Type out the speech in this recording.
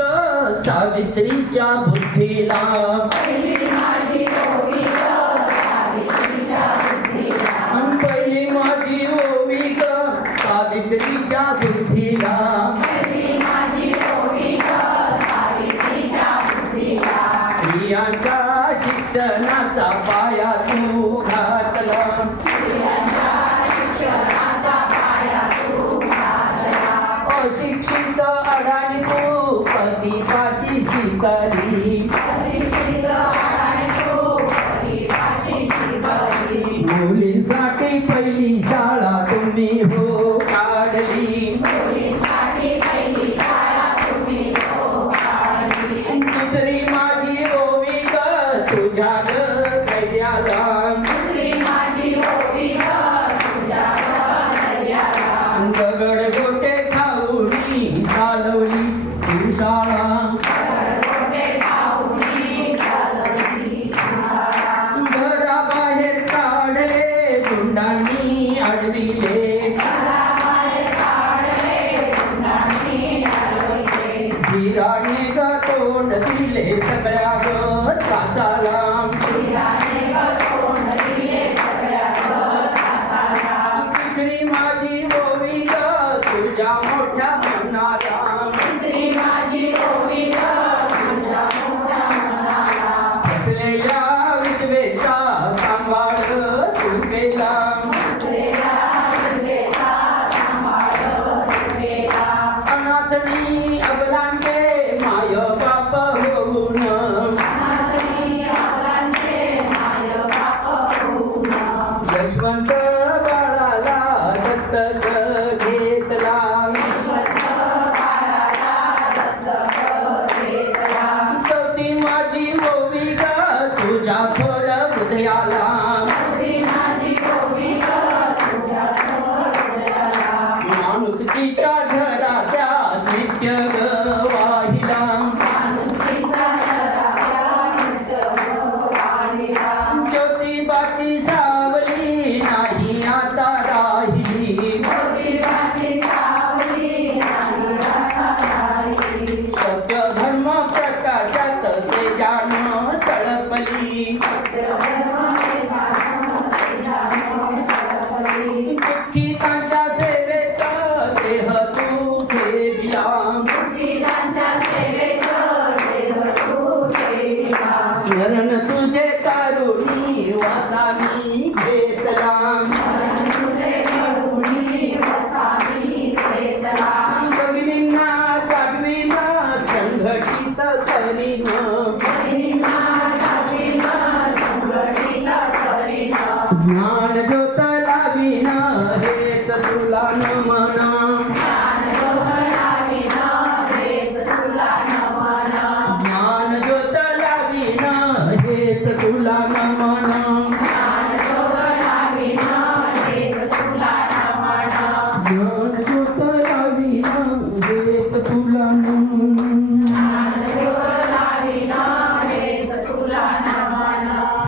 ग सावित्रीच्या बुद्धीला, पहिली माझी ओवी ग सावित्रीच्या बुद्धीला, अन पहिली माझी ओवी ग सावित्रीच्या बुद्धीला, पहिली माझी ओवी ग सावित्रीच्या बुद्धीला. स्त्रियांच्या शिक्षणाचा पाया तू घातला, स्त्रियांच्या शिक्षणाचा पाया तू घातला, अशिक्षित अडाणी तू पतीपाशी शिकली, अशिक्षित आणि तू परिपाशी शिकवली. मुलींसाठी पहिली शाळा तुम्ही हो काढली, मुलींसाठी पहिली शाळा तुम्ही हो काढली. दुसरी माझी ओवी ग तुझ्या धैर्याला, दुसरी माझी ओवी ग तुझ्या धैर्याला, दगड गोटे खाऊनी चालवली तू शाळा, गडगोटे खाऊनी चालवली शाळा. घराबाहेर काढले गुंडांनी अडविले, घराबाहेर काढले गुंडांनी अडवले. धीराने ग तोंड दिले सगळ्या ग त्रासाला, धीराने ग तोंड दिले सगळ्या त्रासाला. तिसरी माझी ओवी ग तुझ्या मोठ्या मनाला, तिसरी माझी ओवी ग तुझ्या मोठ्या मनाला, असलेल्या विधवेचा सांभाळ तू केला, असलेल्या विधवेचा सांभाळ तू केला. अनाथनी अबलांचे माय बाप होऊन, अनाथनी अबलांचे मायबाप होऊन, यशवंत बाळाला दत्तक घेतला, यशवंत बाळाला दत्तक घेतला. चौथी माझी ओवी ग तुझ्या थोर हृदयाला, चौथी माझी ओवी ग तुझ्या थोर हृदयाला, माणुसकीच्या घराच्या नित्य ग वाहिला, माणुसकीचा जराया नित्य वाहिला. ज्योतिबाची सावली नाही आता राहिली, ज्योतिबाची सावली नाही आता राहिली. सत्य धर्म प्रकाशात तेजानं तळपली, दुःखितांच्या सेवेत देह तू ठेविला, स्मरण तुझे कारुणी वासानी घेतला, भगिनींना जागवीन संघटित करीन, ज्ञान ज्योत लावीन हेत तुला नमन, ज्ञान ज्योत लावीन हेत तुला नमन.